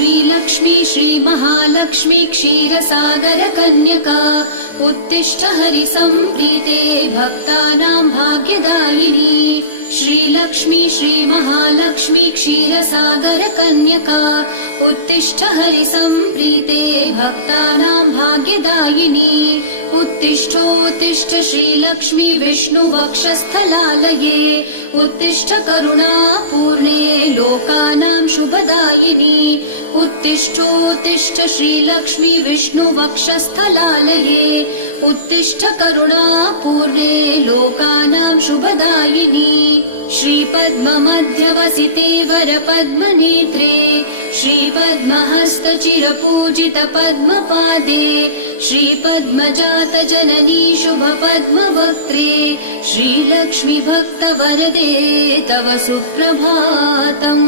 श्रीलक्ष्मी श्रीमहालक्ष्मी क्षीरसागर कन्यका उत्तिष्ठ हरिसम्प्रीते भक्तानां भाग्यदायिनी श्रीलक्ष्मी श्रीमहालक्ष्मी क्षीरसागर कन्यका उत्तिष्ठ हरिसम्प्रीते भक्तानां भाग्यदायिनी उत्तिष्ठोत्तिष्ठ श्रीलक्ष्मी विष्णुवक्षस्थलालये उत्तिष्ठ करुणापूर्णे लोकानां शुभदायिनी उत्तिष्ठोत्तिष्ठ श्रीलक्ष्मी विष्णुवक्षस्थलालये उत्तिष्ठ करुणापूर्णे लोकानां शुभदायिनी श्रीपद्ममध्यवसिते वरपद्मनेत्रे श्रीपद्महस्तचिरपूजित पद्मपादे श्रीपद्मजातजननी शुभपद्मवक्त्रे श्रीलक्ष्मी भक्तवरदे तव सुप्रभातम्।